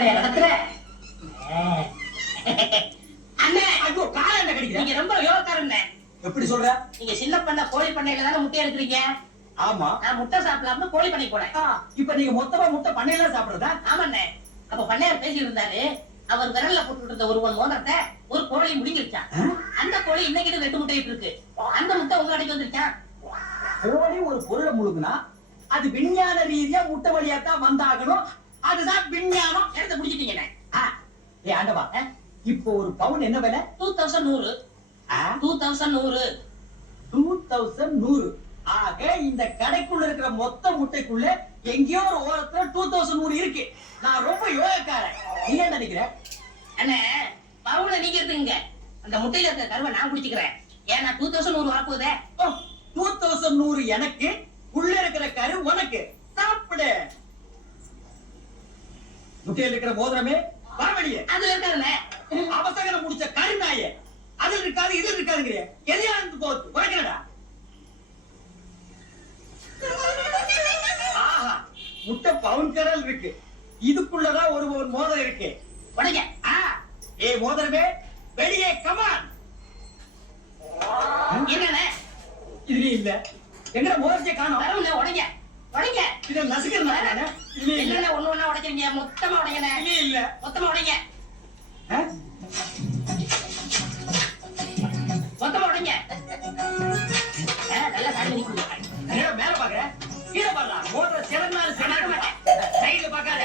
கடையா நடத்துற? அண்ணே, ஐயோ கால என்ன கடிக்கிற? நீங்க ரொம்ப யோகக்காரன். எப்படி சொல்ற? நீங்க சின்ன பண்ண கோழி பண்ணையில தானே முட்டை எடுக்கிறீங்க? ஆமா. நான் முட்டை சாப்பிடலாம்னு கோழி பண்ணைக்கு போனேன். இப்ப நீங்க மொத்தமா முட்டை பண்ணையில சாப்பிடுறதா? ஆமாண்ணே. அப்ப பண்ணையார் பேசி இருந்தாரு. அவர் விரல்ல போட்டுட்டு இருந்த ஒருவன் மோதிரத்தை ஒரு கோழி முடிஞ்சிருச்சான். அந்த கோழி இன்னைக்கு 2 முட்டையிட்டு இருக்கு. அந்த முட்டை உங்க கடைக்கு வந்துருச்சான். கோழி ஒரு பொருளை முழுகுனா அது விஞ்ஞான ரீதியா முட்டை வழியா தான் வந்தாகணும். அதுதான் விஞ்ஞானம். எடுத்து முடிச்சிட்டீங்க. ஏ ஆண்டவா, இப்போ ஒரு பவுன் என்ன விலை? 2100. 2100. ஆக இந்த கடைக்குள்ள இருக்கிற மொத்த முட்டைக்குள்ள எங்கேயோ ஒரு ஓரத்துல 2100 இருக்கு. நான் ரொம்ப யோகக்காரன். நீ என்ன நினைக்கிற? அண்ணே, பவுன நீங்க எடுத்துங்க. அந்த முட்டையில இருக்க கருவை நான் குடிச்சுக்கிறேன். ஏன்னா 2100 வரப்போதே. 2100 எனக்கு, உள்ள இருக்கிற கரு உனக்கு. சாப்பிடு. முட்டையில இருக்கிற மோதிரமே வரவழியே. அதுல இருக்காதுண்ணே. அவசரம் முடிச்ச கருநாயே. அதுல இருக்காது, இதுல இருக்காதுங்கிறிய. எதையா இருந்து போகுது உனக்குடா. ஆஹா, முட்டை பவுன் கடல் இருக்கு. இதுக்குள்ளதான் ஒரு மோதிரம் இருக்கு. உடைங்க. ஏ மோதிரமே வெளியே கமான். என்னண்ணே இதுலயும் இல்ல. எங்கட மோதிரத்தை காணோம். உடைங்க உடைங்க. இதை நசுக்கிறேன். இல்ல ஒண்ணு ஒண்ணா உடைக்கிறீங்க. மொத்தமா உடைங்க. இல்ல மொத்தமா உடைங்க. மொத்தமா உடைங்க. நல்லா சாடி நிக்குது. மேல பாக்குற, கீழே பாடுறா. மோதிர சிறந்தாலும் சைடுல பாக்காத.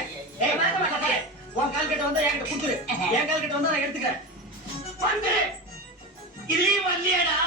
உன் கால் கிட்ட வந்தா என்கிட்ட குடுத்துரு. என் கால் கிட்ட வந்தா நான் எடுத்துக்கிறேன். வந்து இதுலயும் வரலையாடா?